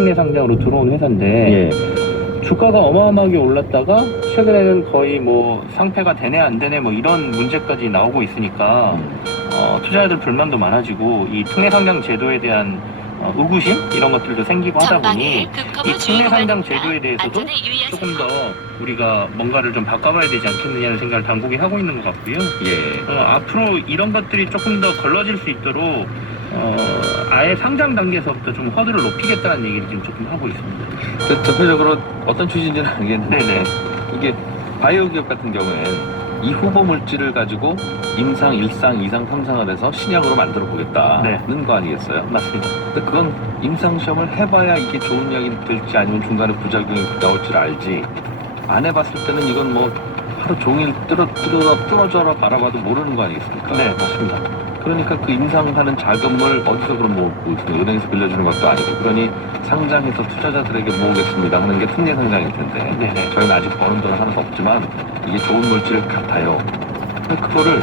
특례 상장으로 들어온 회사인데 예. 주가가 어마어마하게 올랐다가 최근에는 거의 뭐 상패가 되네 안 되네 뭐 이런 문제까지 나오고 있으니까 투자자들 불만도 많아지고 이 특례 상장 제도에 대한 의구심 이런 것들도 생기고 하다 보니 이 특례 상장 제도에 대해서도 조금 더 우리가 뭔가를 좀 바꿔봐야 되지 않겠느냐는 생각을 당국이 하고 있는 것 같고요. 예. 앞으로 이런 것들이 조금 더 걸러질 수 있도록 아예 상장 단계에서부터 좀 허들을 높이겠다는 얘기를 지금 조금 하고 있습니다. 그 전체적으로 어떤 취지인지는 알겠는데 네네. 이게 바이오 기업 같은 경우엔 이 후보 물질을 가지고 임상, 1상, 2상, 3상을 해서 신약으로 만들어 보겠다는 거 아니겠어요? 맞습니다. 근데 그건 임상 시험을 해봐야 이게 좋은 약이 될지 아니면 중간에 부작용이 나올지 알지. 안 해봤을 때는 이건 뭐 하루 종일 뚫어져라 바라봐도 모르는 거 아니겠습니까? 네, 맞습니다. 그러니까 그 임상하는 자금을 어디서 그럼 모으고 있습니까? 은행에서 빌려주는 것도 아니고. 그러니 상장해서 투자자들에게 모으겠습니다 하는 게 특례 상장일 텐데. 네네. 저희는 아직 버는 돈은 하나도 없지만 이게 좋은 물질 같아요. 근데 그거를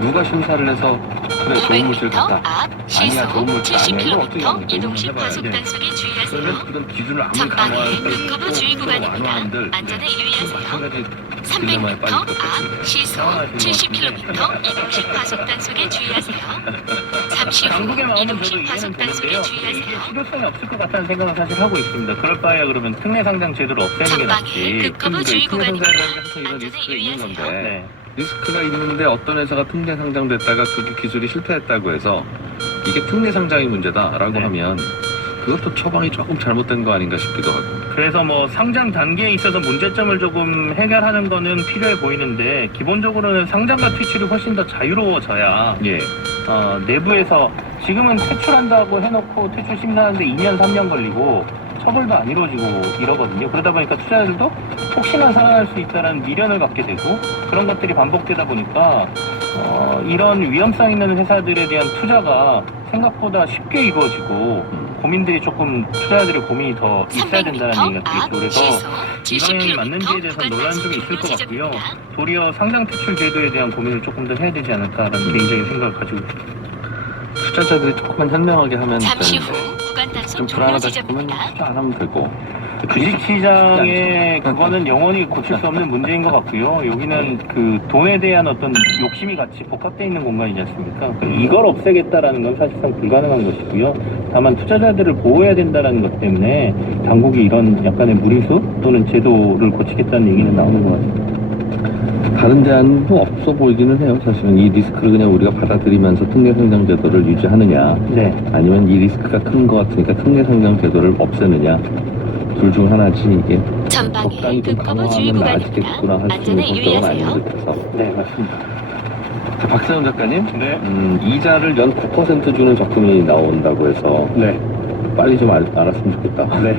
누가 심사를 해서 그래 좋은 물질 같다. 아니야 좋은 물질 아니야. 이거 어떻게 합니까? 이동식 해봐야지. 과속 단속에 주의하세요. 그러면 그런 기준을 아무리 전방에 강화해도 급거부 주의 구간입니다. 완화한들 안전에 유의하세요. 마찬가지 300m 앞 시속 70km 이동식 과속 단속에 주의하세요. 잠시 후 당국의 마음은 저도 이동식 이해는 과속 단속에 되는데요. 주의하세요. 이게 실효성이 없을 것 같다는 생각은 사실 하고 있습니다. 그럴 바에야 그러면 특례 상장 제도를 없애는 게 전방에 낫지. 급거부 주의 특례 구간입니다. 상장이라는 게 항상 이런 안전에 리스크가 있는 유의하세요. 건데 네. 리스크가 있는데 어떤 회사가 특례 상장됐다가 그게 기술이 실패했다고 해서 이게 특례 상장이 문제다라고 네. 하면 그것도 처방이 조금 잘못된 거 아닌가 싶기도 하고. 그래서 뭐 상장 단계에 있어서 문제점을 조금 해결하는 거는 필요해 보이는데 기본적으로는 상장과 퇴출이 훨씬 더 자유로워져야 예. 내부에서 지금은 퇴출한다고 해놓고 퇴출 심사하는데 2년 3년 걸리고 처벌도 안 이루어지고 이러거든요. 그러다 보니까 투자자들도 혹시나 상환할 수 있다는 미련을 갖게 되고 그런 것들이 반복되다 보니까 이런 위험성 있는 회사들에 대한 투자가 생각보다 쉽게 이루어지고 고민들이 조금 투자자들의 고민이 더 있어야 된다는 얘기가 되겠죠. 그래서 이방향이 맞는지에 대해서 논란은 좀 있을 것 같고요. 도리어 상장 퇴출 제도에 대한 고민을 조금 더 해야 되지 않을까라는 개인적인 생각을 가지고 있습니다. 투자자들이 조금만 현명하게 하면 잠시 후 되는데 구간 좀 단속 종료 불안하다 싶으면 지점입니다. 투자 안 하면 되고. 주식시장에 그거는 영원히 고칠 수 없는 문제인 것 같고요. 여기는 그 돈에 대한 어떤 욕심이 같이 복합되어 있는 공간이지 않습니까? 그러니까 이걸 없애겠다라는 건 사실상 불가능한 것이고요. 다만 투자자들을 보호해야 된다는 것 때문에 당국이 이런 약간의 무리수 또는 제도를 고치겠다는 얘기는 나오는 것 같습니다. 다른 대안도 없어 보이기는 해요. 사실은 이 리스크를 그냥 우리가 받아들이면서 특례 상장 제도를 유지하느냐, 네. 아니면 이 리스크가 큰 것 같으니까 특례 상장 제도를 없애느냐, 둘 중 하나지. 이게 전방에 적당히 좀 급거부 주의 강화하면 구간입니다. 나아지겠구나 할 수 안전에 있는 성격은 아닌 유의하세요. 것 같아서. 네, 맞습니다. 자, 박세훈 작가님, 네. 이자를 연 9% 주는 적금이 나온다고 해서 네. 빨리 좀 알았으면 좋겠다. 네.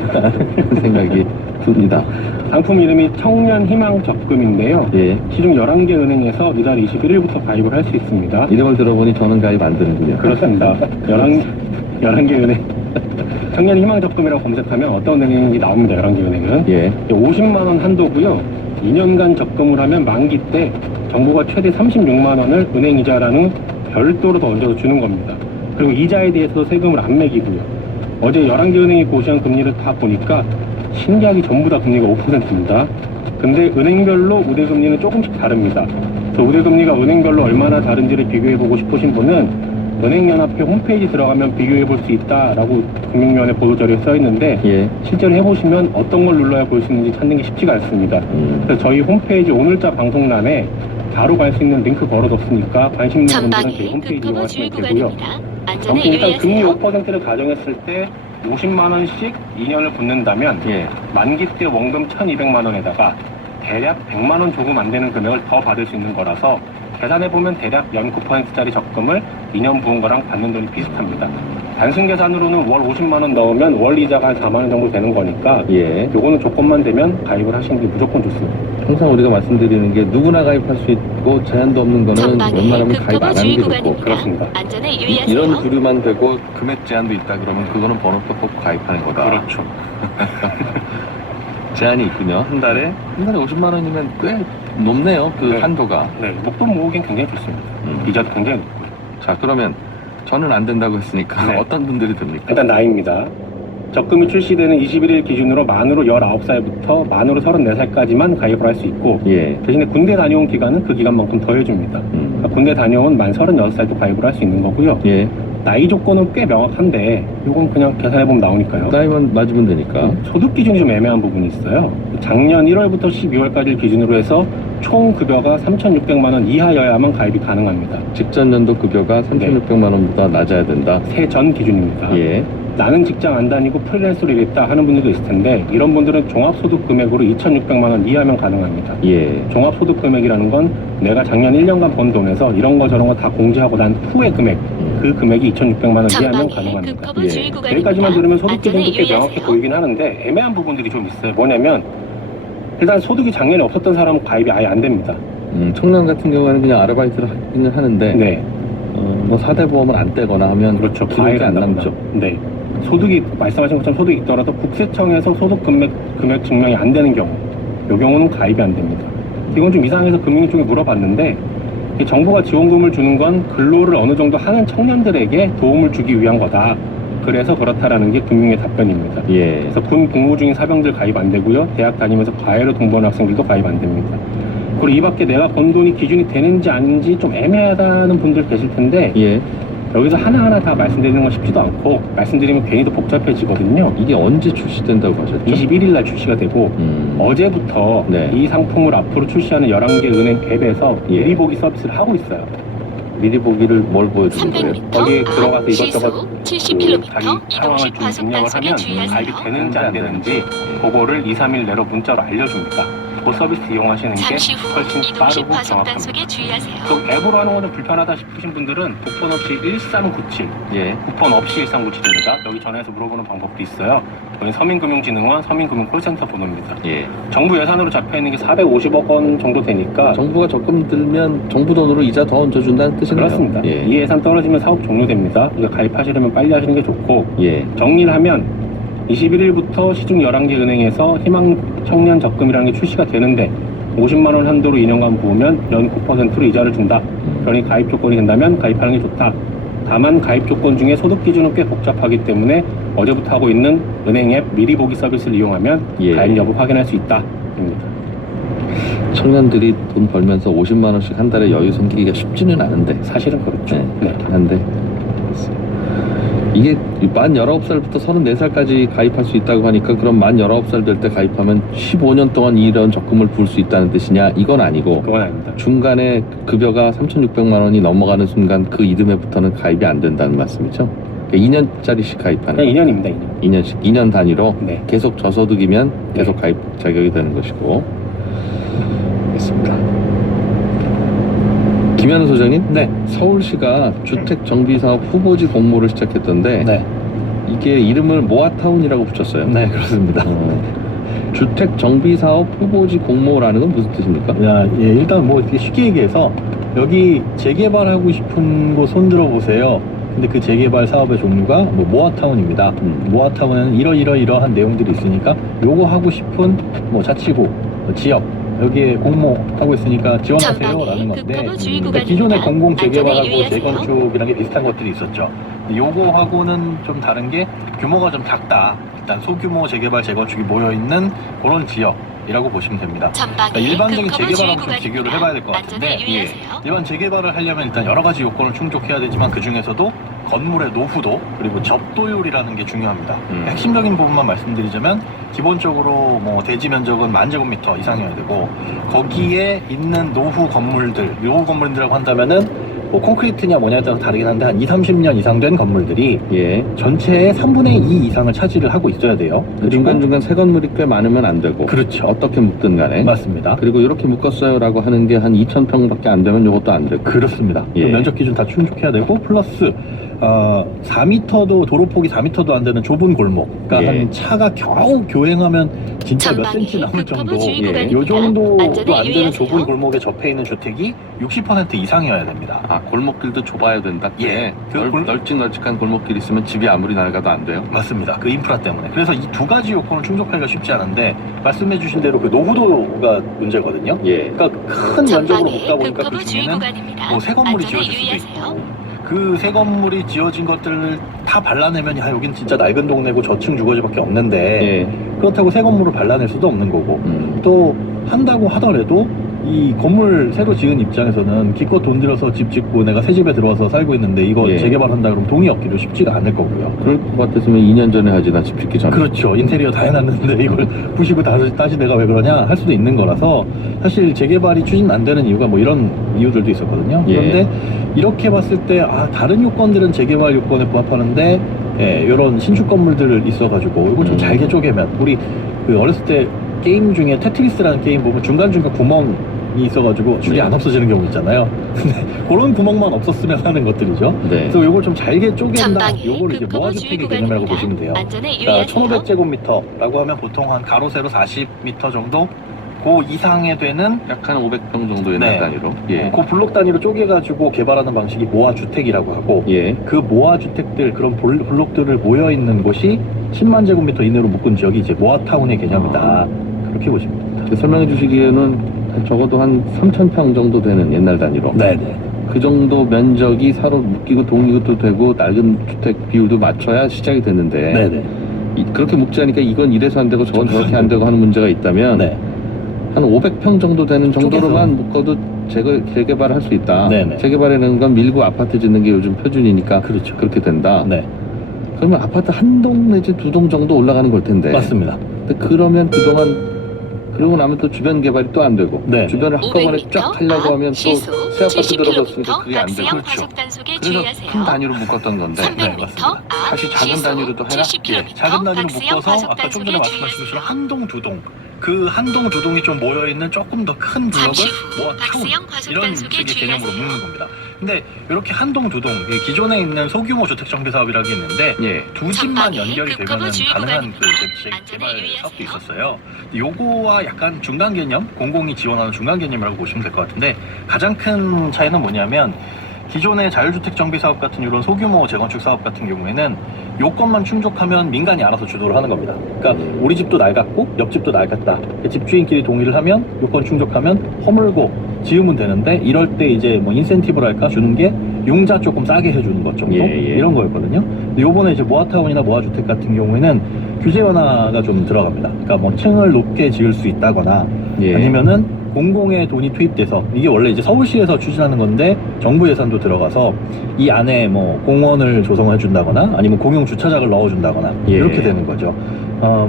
생각이 듭니다. 상품 이름이 청년희망 적금인데요. 예. 시중 11개 은행에서 이달 21일부터 가입을 할 수 있습니다. 이름을 들어보니 저는 가입 안 되는군요. 그렇습니다. 11개 은행. 청년희망 적금이라고 검색하면 어떤 은행이 나옵니다. 11개 은행은. 예. 50만 원 한도고요. 2년간 적금을 하면 만기 때 정부가 최대 36만 원을 은행 이자라는 별도로 더 얹어서 주는 겁니다. 그리고 이자에 대해서 세금을 안 매기고요. 어제 11개 은행이 고시한 금리를 다 보니까 신기하게 전부 다 금리가 5%입니다. 근데 은행별로 우대금리는 조금씩 다릅니다. 그래서 우대금리가 은행별로 얼마나 다른지를 비교해보고 싶으신 분은 은행연합회 홈페이지 들어가면 비교해볼 수 있다라고 금융위원회 보도자료에 써있는데 예. 실제로 해보시면 어떤 걸 눌러야 볼 수 있는지 찾는 게 쉽지가 않습니다. 그래서 저희 홈페이지 오늘자 방송란에 바로 갈 수 있는 링크 걸어뒀으니까 관심 있는 분들은 저희 전방에 홈페이지 급거부 주의 이용하시면 되고요. 구간입니다. 안전에 아무튼 일단 금리 유의하세요. 5%를 가정했을 때 50만 원씩 2년을 붙는다면 예. 만기 때 원금 1,200만 원에다가 대략 100만 원 조금 안 되는 금액을 더 받을 수 있는 거라서 계산해보면 대략 연 9%짜리 적금을 2년 부은 거랑 받는 돈이 비슷합니다. 단순 계산으로는 월 50만 원 넣으면 월 이자가 한 4만 원 정도 되는 거니까 예. 요거는 조건만 되면 가입을 하시는 게 무조건 좋습니다. 항상 우리가 말씀드리는 게 누구나 가입할 수 있고 제한도 없는 거는 전방에 웬만하면 가입 급거부 안 하는 주의 게 좋고. 구간입니다. 그렇습니다. 안전에 이런 유의하세요. 부류만 되고 금액 제한도 있다 그러면 그거는 번호표 뽑고 가입하는 거다. 그렇죠. 제한이 있군요. 한 달에 50만 원이면 꽤 높네요. 그 네. 한도가. 네, 목돈 모으기엔 굉장히 좋습니다. 이자도 굉장히 높고요. 자, 그러면 저는 안 된다고 했으니까 네. 어떤 분들이 됩니까? 일단 나이입니다. 적금이 출시되는 21일 기준으로 만으로 19살부터 만으로 34살까지만 가입을 할 수 있고 예. 대신에 군대 다녀온 기간은 그 기간만큼 더해줍니다. 그러니까 군대 다녀온 만 36살도 가입을 할 수 있는 거고요. 예. 나이 조건은 꽤 명확한데 이건 그냥 계산해보면 나오니까요. 나이만 맞으면 되니까. 소득 기준이 좀 애매한 부분이 있어요. 작년 1월부터 12월까지를 기준으로 해서 총 급여가 3,600만 원 이하여야만 가입이 가능합니다. 직전 연도 급여가 3,600만 원보다 낮아야 된다. 세전 기준입니다. 예. 나는 직장 안 다니고 프리랜서로 일했다 하는 분들도 있을 텐데 이런 분들은 종합소득 금액으로 2,600만 원 이하면 가능합니다. 예. 종합소득 금액이라는 건 내가 작년 1년간 번 돈에서 이런 거 저런 거 다 공제하고 난 후의 금액, 그 금액이 2,600만 원 이하면 전방에 가능합니다. 급커브 주의 구간입니다. 여기까지만 들으면 소득 기준도 안전에 꽤 명확해 유의하세요. 보이긴 하는데 애매한 부분들이 좀 있어요. 뭐냐면 일단 소득이 작년에 없었던 사람은 가입이 아예 안 됩니다. 청년 같은 경우에는 그냥 아르바이트를 하기는 하는데 네, 뭐 4대 보험을 안 떼거나 하면 그렇죠. 기록이 안 남죠. 네. 소득이 말씀하신 것처럼 소득이 있더라도 국세청에서 소득 금액 증명이 안 되는 경우, 이 경우는 가입이 안 됩니다. 이건 좀 이상해서 금융 쪽에 물어봤는데 이 정부가 지원금을 주는 건 근로를 어느 정도 하는 청년들에게 도움을 주기 위한 거다. 그래서 그렇다라는 게 금융의 답변입니다. 예. 그래서 군 복무 중인 사병들 가입 안 되고요. 대학 다니면서 과외로 공부하는 학생들도 가입 안 됩니다. 그리고 이 밖에 내가 번 돈이 기준이 되는지 아닌지 좀 애매하다는 분들 계실 텐데 예. 여기서 하나하나 다 말씀드리는 건 쉽지도 않고 말씀드리면 괜히 더 복잡해지거든요. 이게 언제 출시된다고 하셨죠? 21일 날 출시가 되고 어제부터 네. 이 상품을 앞으로 출시하는 11개 은행 앱에서 예. 미리 보기 서비스를 하고 있어요. 미리 보기를 뭘 보여주는 거예요? 300m 거기에 들어가서 앞 이것저것 시속 70km 자기 상황을 이동식 좀 과속 입력을 단속에 하면 주의하세요. 가입이 되는지 안 되는지 그거를 2, 3일 내로 문자로 알려줍니다. 그 서비스 이용하시는 게 잠시 후 훨씬 이동식 빠르고 과속 정확합니다. 단속에 주의하세요. 또 앱으로 하는 거는 불편하다 싶으신 분들은 국번 없이 1397, 예. 국번 없이 1397입니다. 여기 전화해서 물어보는 방법도 있어요. 여기 서민금융진흥원 서민금융콜센터 번호입니다. 예. 정부 예산으로 잡혀있는 게 450억 원 정도 되니까 정부가 적금 들면 정부 돈으로 이자 더 얹어준다는 뜻이네요. 그렇습니다. 예. 이 예산 떨어지면 사업 종료됩니다. 이거 가입하시려면 빨리 하시는 게 좋고 예. 정리를 하면 21일부터 시중 11개 은행에서 희망 청년 적금이라는 게 출시가 되는데 50만 원 한도로 2년간 부으면 연 9%로 이자를 준다. 그러니 가입 조건이 된다면 가입하는 게 좋다. 다만 가입 조건 중에 소득 기준은 꽤 복잡하기 때문에 어제부터 하고 있는 은행 앱 미리 보기 서비스를 이용하면 예. 가입 여부 확인할 수 있다. 입니다. 청년들이 돈 벌면서 50만 원씩 한 달에 여유 생기기가 쉽지는 않은데 사실은 그렇죠. 네, 네. 그렇긴 한데 이게 만 19살부터 34살까지 가입할 수 있다고 하니까 그럼 만 19살 될 때 가입하면 15년 동안 이런 적금을 부을 수 있다는 뜻이냐? 이건 아니고 그건 아닙니다. 중간에 급여가 3,600만 원이 넘어가는 순간 그 이듬해부터는 가입이 안 된다는 말씀이죠? 그러니까 2년짜리씩 가입하는 그냥 2년입니다. 2년. 2년씩 2년 단위로 네. 계속 저소득이면 계속 가입 자격이 되는 것이고 알겠습니다. 김현우 소장님, 네. 서울시가 주택정비사업 후보지 공모를 시작했던데 네. 이게 이름을 모아타운이라고 붙였어요. 네, 그렇습니다. 주택정비사업 후보지 공모라는 건 무슨 뜻입니까? 야, 예, 일단 뭐 이렇게 쉽게 얘기해서 여기 재개발하고 싶은 곳 손들어 보세요. 근데 그 재개발 사업의 종류가 뭐 모아타운입니다. 모아타운에는 이러한 내용들이 있으니까 요거 하고 싶은 뭐 자치구, 뭐 지역 여기에 공모하고 있으니까 지원하세요라는 건데 급커브 주의 그러니까 구간입니다. 기존의 공공 안전에 재개발하고 유의하세요. 재건축이라는 게 비슷한 것들이 있었죠. 근데 요거하고는 좀 다른 게 규모가 좀 작다. 일단 소규모 재개발 재건축이 모여 있는 그런 지역이라고 보시면 됩니다. 전방에 그러니까 일반적인 급커브 주의 재개발하고 좀 비교를 해봐야 될 것 같은데 안전에 유의하세요. 일반 재개발을 하려면 일단 여러 가지 요건을 충족해야 되지만 그 중에서도 건물의 노후도 그리고 접도율이라는 게 중요합니다. 핵심적인 부분만 말씀드리자면 기본적으로 뭐 대지 면적은 10,000제곱미터 이상이어야 되고 거기에 있는 노후 건물들이라고 한다면은 뭐 콘크리트냐 뭐냐에 따라서 다르긴 한데 한 20-30년 이상 된 건물들이 예. 전체의 3분의 2 이상을 차지를 하고 있어야 돼요. 그리고 중간중간 새 건물이 꽤 많으면 안 되고 그렇죠. 어떻게 묶든 간에 맞습니다. 그리고 이렇게 묶었어요라고 하는 게 한 2,000평밖에 안 되면 이것도 안 되고 그렇습니다. 예. 그 면적 기준 다 충족해야 되고 플러스 4m도 도로폭이 4m도 안 되는 좁은 골목. 그러니까 예. 한 차가 겨우 교행하면 진짜 몇 전방에 센치 남을 급커브 정도. 주의 예. 구간입니다. 요 정도도 안전에 안 되는 유의하세요. 좁은 골목에 접해 있는 주택이 60% 이상이어야 됩니다. 아 골목길도 좁아야 된다. 예. 그 널찍널찍한 골목길 있으면 집이 아무리 낡아도 안 돼요. 맞습니다. 그 인프라 때문에. 그래서 이 두 가지 요건을 충족하기가 쉽지 않은데 말씀해주신 대로 그 노후도가 문제거든요. 예. 그러니까 큰 면적으로 전방에 묶다 보니까 그 급커브 주의 중에는 구간입니다. 뭐 새 건물이 안전에 지어질 수도 유의하세요. 있고 그 새 건물이 지어진 것들을 다 발라내면 야 여긴 진짜 낡은 동네고 저층 주거지밖에 없는데 예. 그렇다고 새 건물을 발라낼 수도 없는 거고 또 한다고 하더라도 이 건물 새로 지은 입장에서는 기껏 돈 들여서 집 짓고 내가 새 집에 들어와서 살고 있는데 이거 예. 재개발한다 그러면 동의 얻기도 쉽지가 않을 거고요. 그럴 것 같았으면 2년 전에 하지, 나 집 짓기 전에. 그렇죠. 인테리어 다 해놨는데 이걸 부시고 다시 내가 왜 그러냐 할 수도 있는 거라서 사실 재개발이 추진 안 되는 이유가 뭐 이런 이유들도 있었거든요. 예. 그런데 이렇게 봤을 때 다른 요건들은 재개발 요건에 부합하는데 이런 신축 건물들 있어가지고 이걸 좀 잘게 쪼개면 우리 그 어렸을 때 게임 중에 테트리스라는 게임 보면 중간중간 구멍이 있어가지고 줄이 안 없어지는 경우 있잖아요. 근데 그런 구멍만 없었으면 하는 것들이죠. 네. 그래서 이걸 좀 잘게 쪼갠다. 전방에 요걸 이제 급거부 주의 모아주택의 개념이라고 구간입니다. 보시면 돼요. 안전에 그러니까 유의하세요. 1500제곱미터라고 하면 보통 한 가로 세로 40m 정도 그 이상에 되는 약 한 500평 정도의 네. 단위로. 예. 그 블록 단위로 쪼개가지고 개발하는 방식이 모아주택이라고 하고 예. 그 모아주택들 그런 블록들을 모여있는 곳이 10만 제곱미터 이내로 묶은 지역이 이제 모아타운의 개념이다. 그렇게 보시면 됩니다. 설명해 주시기에는 적어도 한 3,000평 정도 되는 옛날 단위로. 네네. 그 정도 면적이 서로 묶이고 독립도 되고 낡은 주택 비율도 맞춰야 시작이 되는데 네네. 그렇게 묶지 않으니까 이건 이래서 안 되고 저건 저렇게 안 되고 하는 문제가 있다면 네. 한 500평 정도 되는 정도로만 쪼개서. 묶어도 재개발을 할 수 있다. 네네. 재개발하는 건 밀고 아파트 짓는 게 요즘 표준이니까 그렇죠. 그렇게 된다. 네. 그러면 아파트 한 동 내지 두 동 정도 올라가는 걸 텐데. 맞습니다. 근데 그러면 그동안 그러고 나면 또 주변 개발이 또 안 되고 네. 주변을 한꺼번에 500m 쫙 하려고 하면 또 시속 새 아파트 들어섰으니까 70km 그게 안 되고. 박스형 그렇죠. 과속 단속에 그래서 주의하세요. 큰 단위로 묶었던 건데 300m 맞습니다. 앞 다시 작은 시속 단위로도 하나? 70km 작은 단위로 박스형 묶어서 과속 아까 좀 단속에 전에 말씀하신 것처럼 주의하세요. 한 동, 두 동. 그 한 동, 두 동이 좀 모여있는 조금 더 큰 블록을 잠시 후 모아타운 박스형 과속 이런 단속에 식의 개념으로 주의하세요. 묶는 겁니다. 근데 이렇게 한 동, 두 동, 기존에 있는 소규모 주택 정비 사업이라는 게 있는데 예. 두 집만 전방에 연결이 급거부 되면 주의 가능한 그 구간입니다. 개발 안전에 사업도 유의하세요. 있었어요. 근데 요거와 약간 중간 개념, 공공이 지원하는 중간 개념이라고 보시면 될 것 같은데 가장 큰 차이는 뭐냐면 기존의 자율주택 정비 사업 같은 이런 소규모 재건축 사업 같은 경우에는 요건만 충족하면 민간이 알아서 주도를 하는 겁니다. 그러니까 우리 집도 낡았고 옆집도 낡았다. 집주인끼리 동의를 하면 요건 충족하면 허물고 지으면 되는데 이럴 때 이제 뭐 인센티브랄까 주는 게 융자 조금 싸게 해주는 것 정도 예, 예. 이런 거였거든요. 근데 요번에 이제 모아타운이나 모아주택 같은 경우에는 규제 완화가 좀 들어갑니다. 그러니까 뭐 층을 높게 지을 수 있다거나 예. 아니면은 공공의 돈이 투입돼서 이게 원래 이제 서울시에서 추진하는 건데 정부 예산도 들어가서 이 안에 뭐 공원을 조성해 준다거나 아니면 공용 주차장을 넣어 준다거나 예. 이렇게 되는 거죠.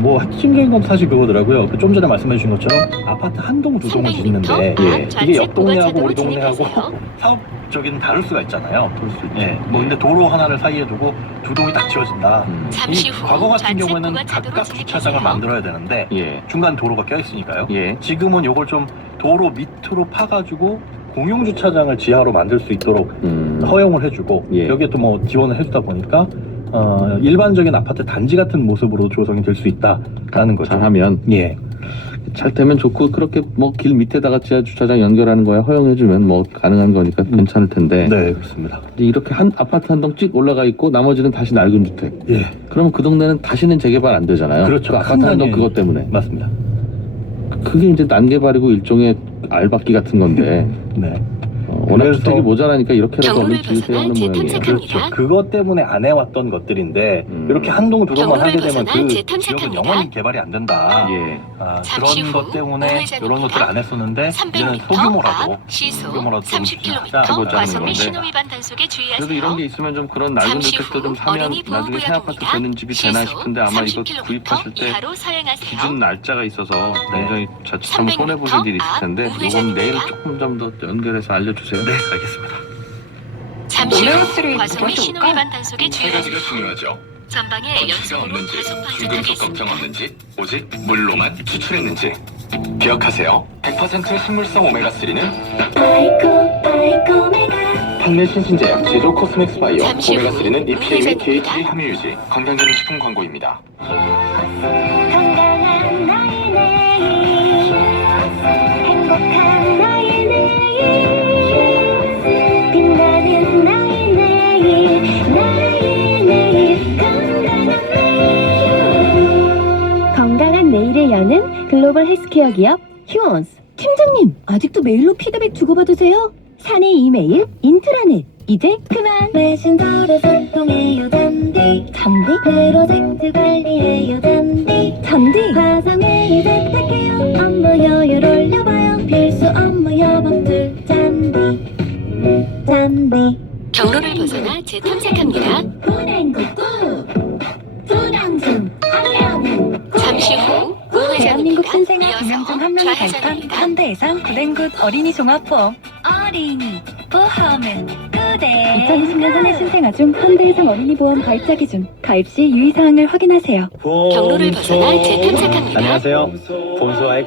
뭐 핵심적인 건 사실 그거더라고요. 그 좀 전에 말씀해 주신 것처럼 아파트 한 동, 두 동을 300m 짓는데 예. 앞 이게 좌측 옆 동네하고 부가차도로 우리 동네하고 진입하세요. 사업적인 다를 수가 있잖아요. 그럴 수 있죠. 예. 뭐 근데 도로 하나를 사이에 두고 두 동이 딱 지어진다. 잠시 이 후 과거 같은 좌측 경우에는 부가차도로 각각 주차장을 진입하세요. 만들어야 되는데 예. 중간 도로가 껴 있으니까요. 예. 지금은 요걸 좀 도로 밑으로 파가지고 공용 주차장을 지하로 만들 수 있도록 허용을 해주고 예. 여기에 또 뭐 지원을 해주다 보니까 일반적인 아파트 단지 같은 모습으로 조성이 될 수 있다라는 거죠. 잘하면 예, 잘 되면 좋고 그렇게 뭐 길 밑에다가 지하 주차장 연결하는 거야 허용해주면 뭐 가능한 거니까 괜찮을 텐데. 네 그렇습니다. 근데 이렇게 한 아파트 한 동 찍 올라가 있고 나머지는 다시 낡은 주택. 예, 그러면 그 동네는 다시는 재개발 안 되잖아요. 그렇죠. 그 아파트 한 동 큰 그것 때문에. 맞습니다. 그게 이제 난개발이고 일종의 알박기 같은 건데 네. 워낙 그래서 주택이 모자라니까 이렇게라도 경로를 얼른 지으세요 하는 벗어나 모양이에요. 재탐색합니다. 그렇죠. 그것 때문에 안 해왔던 것들인데 음. 이렇게 한 동, 두 동만 경로를 하게 되면 벗어나 그 재탐색합니다. 지역은 영원히 개발이 안 된다. 예. 잠시 그런 후 것 때문에 우회전입니다. 이런 것들을 안 했었는데 이제는 300m 소규모라도 앞 시속 소규모라도 좀 30km 해보자는 과속 건데. 및 신호 위반 단속에 그래도 주의하세요. 이런 게 있으면 좀 그런 낡은 잠시 주택도 좀 후 사면 어린이 나중에 새 아파트 보호구역입니다. 되는 집이 되나 시속 싶은데 아마 이거 30km 구입하실 때 이하로 서행하세요. 기준 날짜가 있어서 네. 굉장히 자칫하면 300m 손해보실 일이 있을 텐데 앞 이건 내일 우회전입니다. 조금 좀 더 연결해서 알려주세요. 네, 알겠습니다. 잠시 오메가3 후 과속 및 신호 묻어줄까? 위반 단속에 세 주의하세요. 가지가 중요하죠. 전방에 건수가 연속으로 없는지, 과속 중금속 방지턱이 걱정 있습니다. 없는지, 오직 물로만 추출했는지. 기억하세요. 100% 생물성 오메가3는 판매 신신제약 제조 코스맥스 바이오. 잠시 후 오메가3는 EPA 및 DHA 우회전입니다. 함유 유지. 건강기능식품 광고입니다. 건강한 나의 내일 행복한 나의 내일 빛나는 나의 내일 나의 내일 건강한 내일을 여는 글로벌 헬스케어 기업 휴원스. 팀장님 아직도 메일로 피드백 주고받으세요? 사내 이메일 인트라넷 이제 그만. 메신저로 소통해요 잔디. 잔디. 프로젝트 관리해요 잔디. 잔디. 화상회의 세탁해요. 업무 효율 올려봐요. 필수 업무 협업들 잔디. 잔디. 경로를 벗어나 재탐색합니다. 운행국구 조남준 안내하고. 잠시 후 대한민국 우회전입니다. 신생아 이어서 2명 중 1명이 갈탄 좌회전입니다. 현대해상 구댕굿 어린이 종합보험. 어린이 보험은 그대. 2020년 한해 신생아 중 현대해상 어린이 보험 가입자 기준. 가입 시 유의사항을 확인하세요. 경로를 벗어나 재탐색합니다. 안녕하세요. 봄소와의 강한